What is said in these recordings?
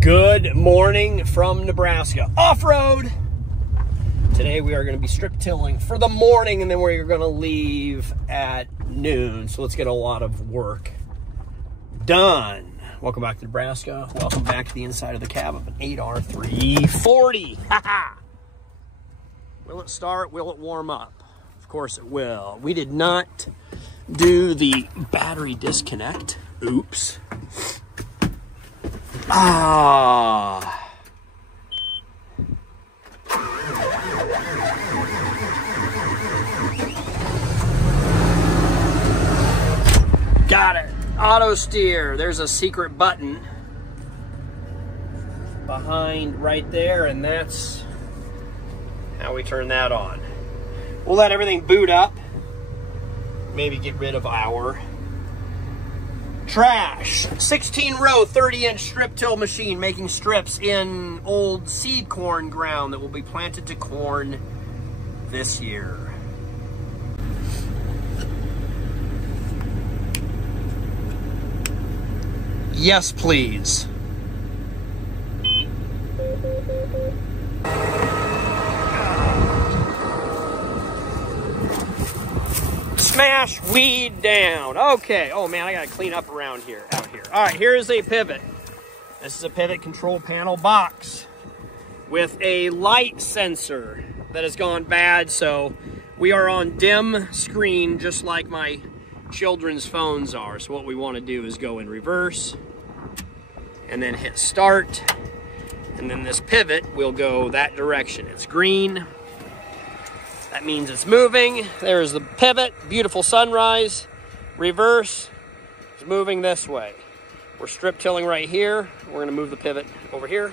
Good morning from Nebraska. Off-road! Today we are going to be strip tilling for the morning, and then we're going to leave at noon. So let's get a lot of work done. Welcome back to Nebraska. Welcome back to the inside of the cab of an 8R340. Will it start? Will it warm up? Of course it will. We did not do the battery disconnect. Oops. Got it. Auto steer. There's a secret button behind right there, and that's how we turn that on. We'll let everything boot up. Maybe get rid of our trash. 16-row, 30-inch strip till machine making strips in old seed corn ground that will be planted to corn this year. Yes, please. Smash weed down. Okay. Oh man, I gotta clean up around here, out here. All right, here is a pivot. This is a pivot control panel box with a light sensor that has gone bad. So we are on dim screen, just like my children's phones are. So what we want to do is go in reverse and then hit start. And then this pivot will go that direction. It's green. That means it's moving. There's the pivot, beautiful sunrise. Reverse is moving this way. We're strip tilling right here. We're gonna move the pivot over here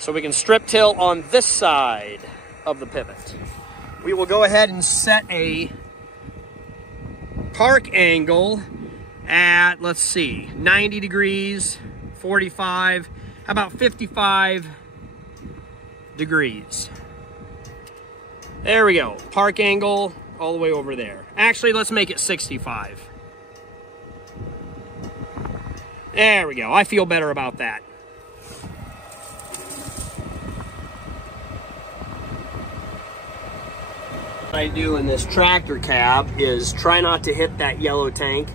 so we can strip till on this side of the pivot. We will go ahead and set a park angle at, let's see, 90 degrees, 45, how about 55 degrees? There we go. Park angle all the way over there. Actually, let's make it 65. There we go. I feel better about that. What I do in this tractor cab is try not to hit that yellow tank.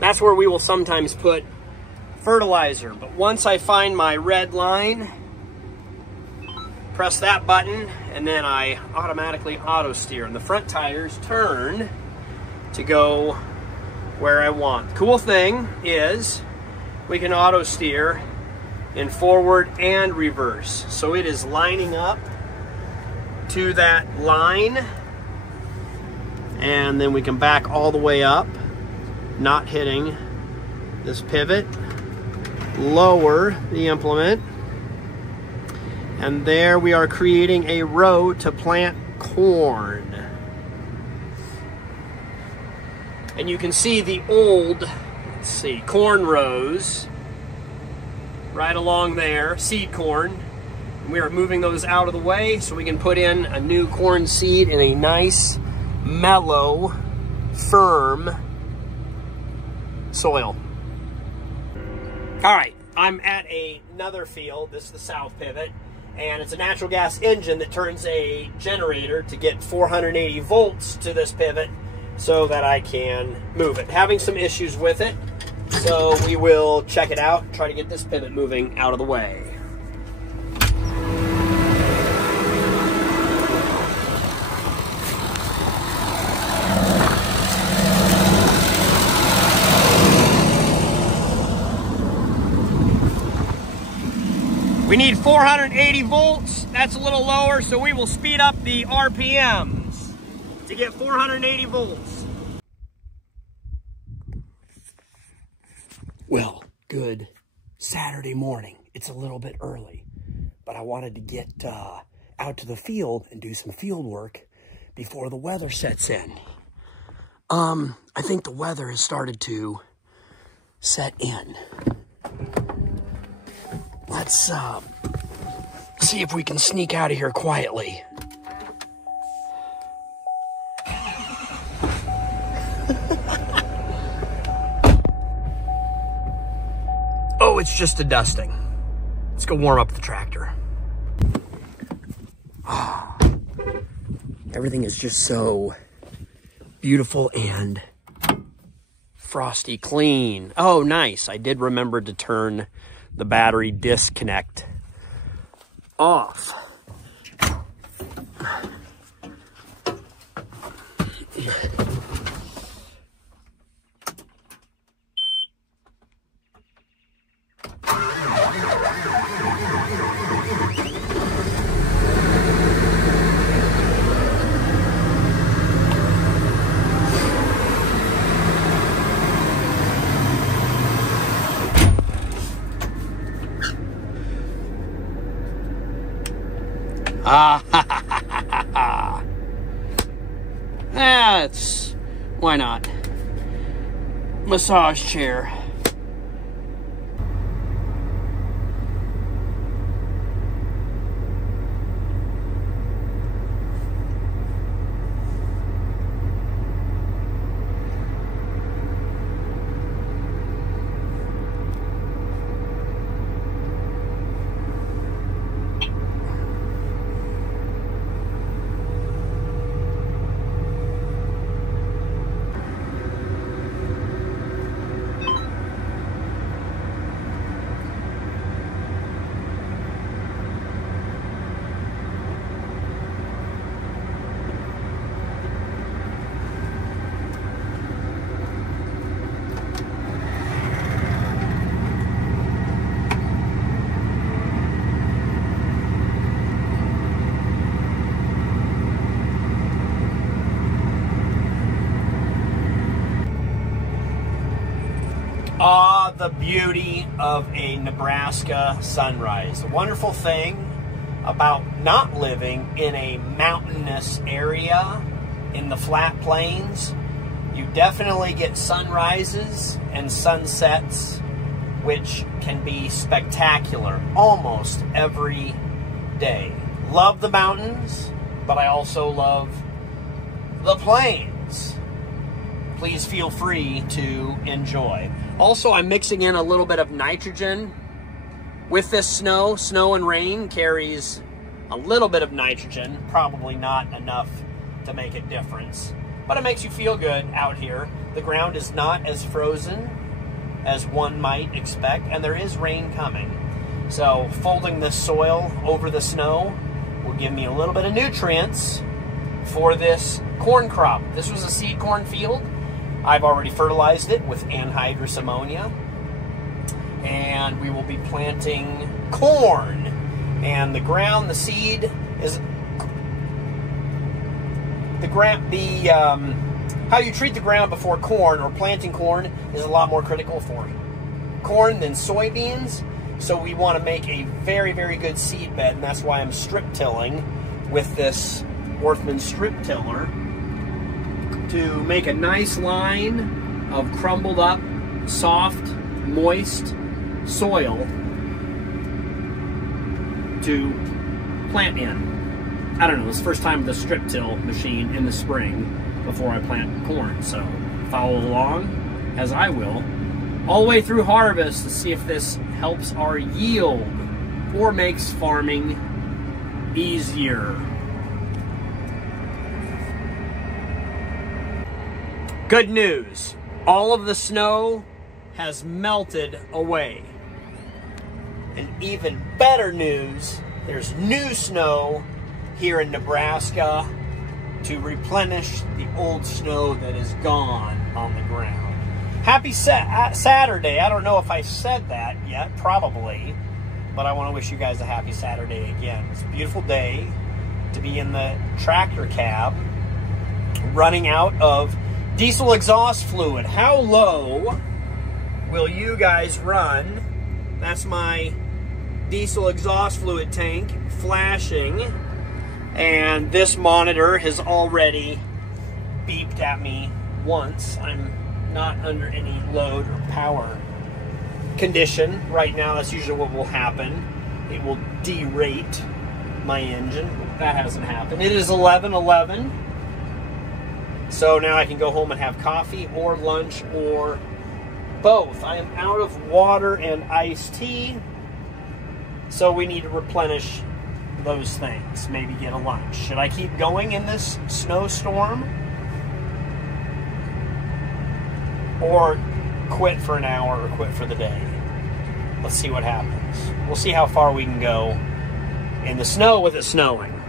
That's where we will sometimes put fertilizer. But once I find my red line, press that button, and then I automatically auto steer, and the front tires turn to go where I want. Cool thing is we can auto steer in forward and reverse. So it is lining up to that line, and then we can back all the way up, not hitting this pivot, lower the implement, and there we are creating a row to plant corn. And you can see the old, let's see, corn rows right along there, seed corn. We are moving those out of the way so we can put in a new corn seed in a nice, mellow, firm soil. All right, I'm at another field. This is the south pivot. And it's a natural gas engine that turns a generator to get 480 volts to this pivot so that I can move it. Having some issues with it, so we will check it out, try to get this pivot moving out of the way. We need 480 volts. That's a little lower, so we will speed up the RPMs to get 480 volts. Well, good Saturday morning. It's a little bit early, but I wanted to get out to the field and do some field work before the weather sets in. I think the weather has started to set in. Let's see if we can sneak out of here quietly. Oh, it's just a dusting. Let's go warm up the tractor. Oh, everything is just so beautiful and frosty clean. Oh, nice. I did remember to turn the battery disconnect off. That's, why not? Massage chair. Ah, the beauty of a Nebraska sunrise. The wonderful thing about not living in a mountainous area in the flat plains, you definitely get sunrises and sunsets, which can be spectacular almost every day. Love the mountains, but I also love the plains. Please feel free to enjoy. Also, I'm mixing in a little bit of nitrogen with this snow. Snow and rain carries a little bit of nitrogen, probably not enough to make a difference, but it makes you feel good out here. The ground is not as frozen as one might expect, and there is rain coming. So folding this soil over the snow will give me a little bit of nutrients for this corn crop. This was a seed corn field. I've already fertilized it with anhydrous ammonia, and we will be planting corn. And the ground, the seed is how you treat the ground before corn or planting corn is a lot more critical for corn than soybeans. So we want to make a very, very good seed bed, and that's why I'm strip tilling with this Worthman strip tiller, to make a nice line of crumbled up, soft, moist soil to plant in. I don't know, this is the first time with the strip till machine in the spring before I plant corn, so follow along as I will all the way through harvest to see if this helps our yield or makes farming easier. Good news, all of the snow has melted away. And even better news, there's new snow here in Nebraska to replenish the old snow that is gone on the ground. Happy Saturday. I don't know if I said that yet, probably, but I want to wish you guys a happy Saturday again. It's a beautiful day to be in the tractor cab, running out of diesel exhaust fluid. How low will you guys run? That's my diesel exhaust fluid tank flashing, and this monitor has already beeped at me once. I'm not under any load or power condition right now. That's usually what will happen. It will derate my engine. That hasn't happened. It is 11:11. So now I can go home and have coffee or lunch or both. I am out of water and iced tea. So we need to replenish those things. Maybe get a lunch. Should I keep going in this snowstorm? Or quit for an hour or quit for the day? Let's see what happens. We'll see how far we can go in the snow with it snowing.